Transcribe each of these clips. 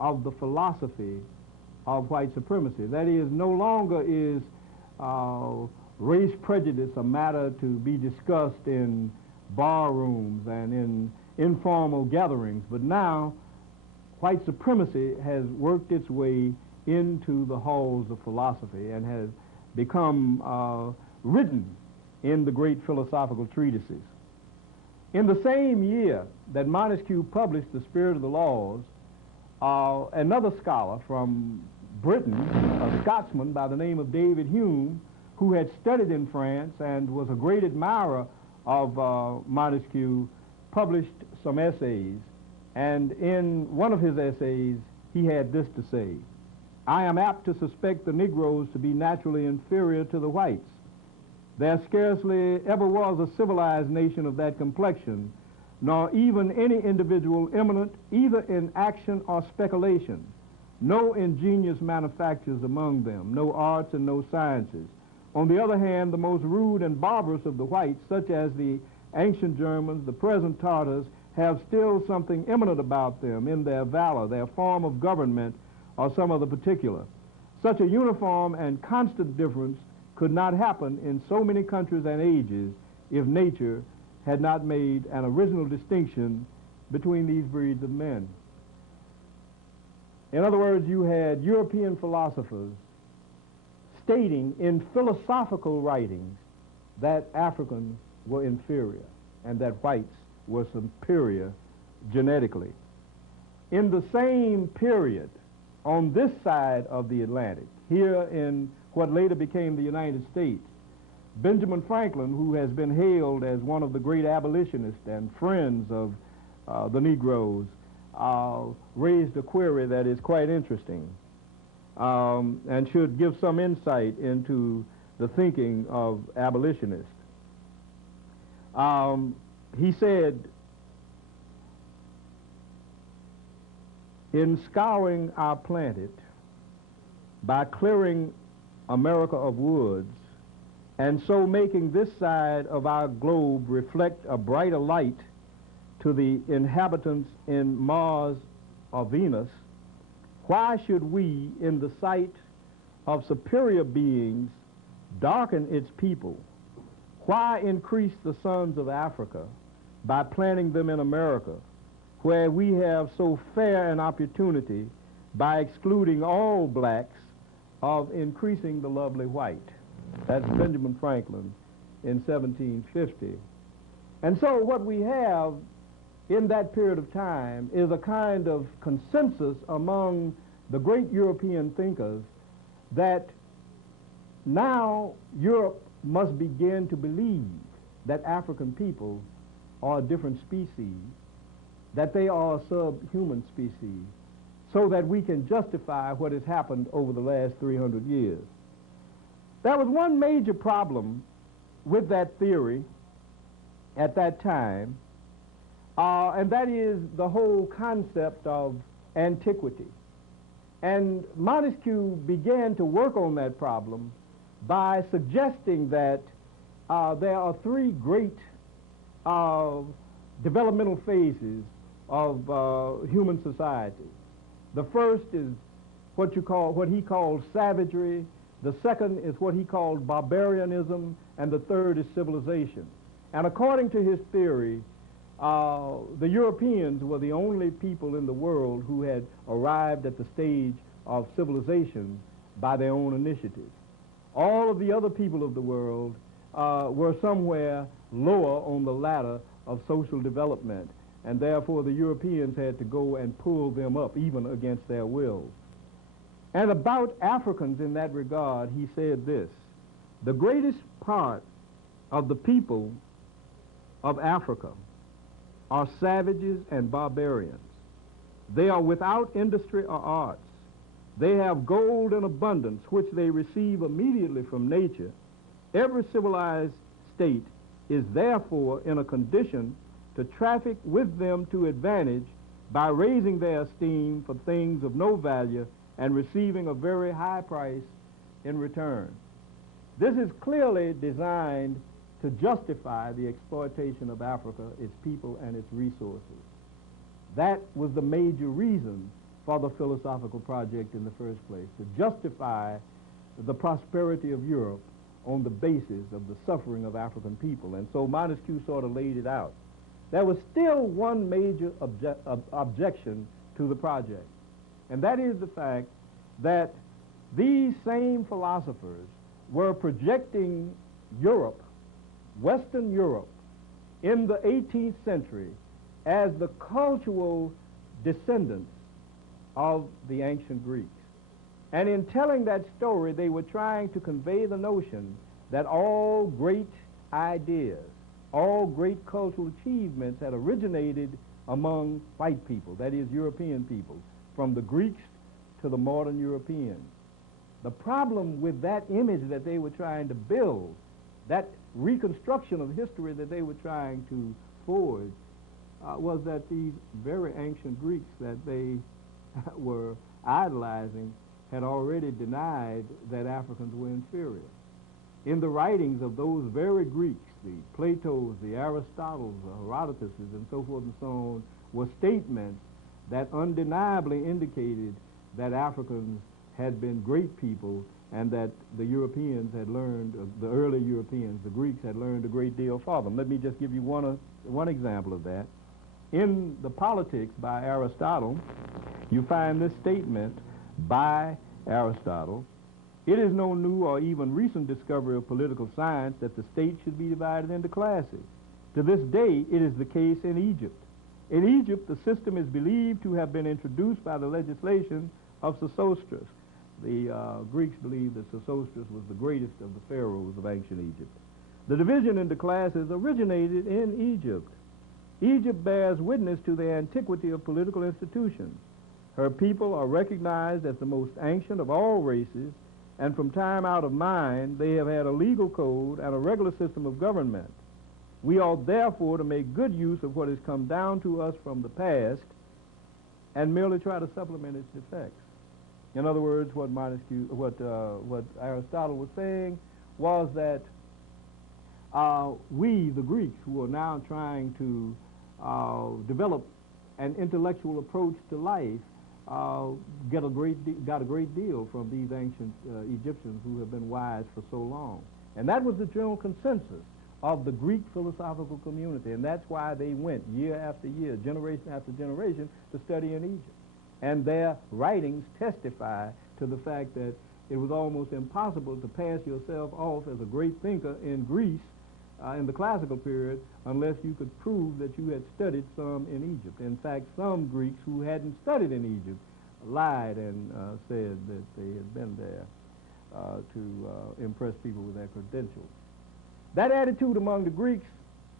of the philosophy of white supremacy. That is, no longer is race prejudice a matter to be discussed in bar rooms and in informal gatherings, but now white supremacy has worked its way into the halls of philosophy and has become written in the great philosophical treatises. In the same year that Montesquieu published The Spirit of the Laws, another scholar from Britain, a Scotsman by the name of David Hume, who had studied in France and was a great admirer of Montesquieu, published some essays. And in one of his essays, he had this to say: "I am apt to suspect the Negroes to be naturally inferior to the whites. There scarcely ever was a civilized nation of that complexion, nor even any individual eminent either in action or speculation. No ingenious manufactures among them, no arts and no sciences. On the other hand, the most rude and barbarous of the whites, such as the ancient Germans, the present Tartars, have still something eminent about them in their valor, their form of government, or some other particular. Such a uniform and constant difference could not happen in so many countries and ages if nature had not made an original distinction between these breeds of men." In other words, you had European philosophers stating in philosophical writings that Africans were inferior and that whites were superior genetically. In the same period, on this side of the Atlantic, here in what later became the United States, Benjamin Franklin, who has been hailed as one of the great abolitionists and friends of the Negroes, raised a query that is quite interesting and should give some insight into the thinking of abolitionists. He said, "In scouring our planet, by clearing America of woods, and so making this side of our globe reflect a brighter light to the inhabitants in Mars or Venus, why should we, in the sight of superior beings, darken its people? Why increase the sons of Africa by planting them in America, where we have so fair an opportunity, by excluding all blacks, of increasing the lovely white?" That's Benjamin Franklin in 1750. And so what we have in that period of time is a kind of consensus among the great European thinkers that now Europe must begin to believe that African people are a different species, that they are a subhuman species, so that we can justify what has happened over the last 300 years. There was one major problem with that theory at that time, and that is the whole concept of antiquity. And Montesquieu began to work on that problem by suggesting that there are three great developmental phases of human society. The first is what he called savagery. The second is what he called barbarianism, and the third is civilization. And according to his theory, the Europeans were the only people in the world who had arrived at the stage of civilization by their own initiative. All of the other people of the world were somewhere lower on the ladder of social development, and therefore the Europeans had to go and pull them up even against their wills. And about Africans in that regard, he said this: "The greatest part of the people of Africa are savages and barbarians. They are without industry or arts. They have gold in abundance, which they receive immediately from nature. Every civilized state is therefore in a condition to traffic with them to advantage by raising their esteem for things of no value and receiving a very high price in return." This is clearly designed to justify the exploitation of Africa, its people, and its resources. That was the major reason for the philosophical project in the first place, to justify the prosperity of Europe on the basis of the suffering of African people. And so Montesquieu sort of laid it out. There was still one major objection to the project, and that is the fact that these same philosophers were projecting Europe, Western Europe, in the 18th century as the cultural descendants of the ancient Greeks. And in telling that story, they were trying to convey the notion that all great ideas, all great cultural achievements had originated among white people, that is, European people, from the Greeks to the modern Europeans. The problem with that image that they were trying to build, that reconstruction of history that they were trying to forge, was that these very ancient Greeks that they were idolizing had already denied that Africans were inferior. In the writings of those very Greeks, the Platos, the Aristotles, the Herodotuses, and so forth and so on, were statements that undeniably indicated that Africans had been great people and that the Europeans had learned, the early Europeans, the Greeks, had learned a great deal from them. Let me just give you one example of that. In the Politics by Aristotle, you find this statement by Aristotle: "It is no new or even recent discovery of political science that the state should be divided into classes. To this day, it is the case in Egypt. In Egypt, the system is believed to have been introduced by the legislation of Sesostris." The Greeks believed that Sesostris was the greatest of the pharaohs of ancient Egypt. "The division into classes originated in Egypt. Egypt bears witness to the antiquity of political institutions. Her people are recognized as the most ancient of all races, and from time out of mind, they have had a legal code and a regular system of government. We ought therefore to make good use of what has come down to us from the past and merely try to supplement its defects." In other words, what Aristotle was saying was that we, the Greeks, who are now trying to develop an intellectual approach to life, got a great deal from these ancient Egyptians who have been wise for so long. And that was the general consensus of the Greek philosophical community, and that's why they went year after year, generation after generation, to study in Egypt. And their writings testify to the fact that it was almost impossible to pass yourself off as a great thinker in Greece in the classical period unless you could prove that you had studied some in Egypt. In fact, some Greeks who hadn't studied in Egypt lied and said that they had been there to impress people with their credentials. That attitude among the Greeks,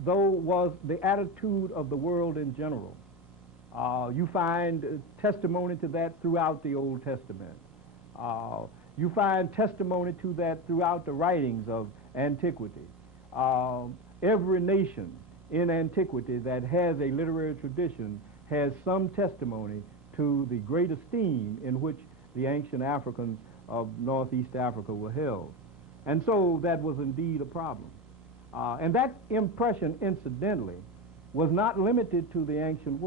though, was the attitude of the world in general. You find testimony to that throughout the Old Testament. You find testimony to that throughout the writings of antiquity. Every nation in antiquity that has a literary tradition has some testimony to the great esteem in which the ancient Africans of Northeast Africa were held. And so that was indeed a problem. And that impression, incidentally, was not limited to the ancient world.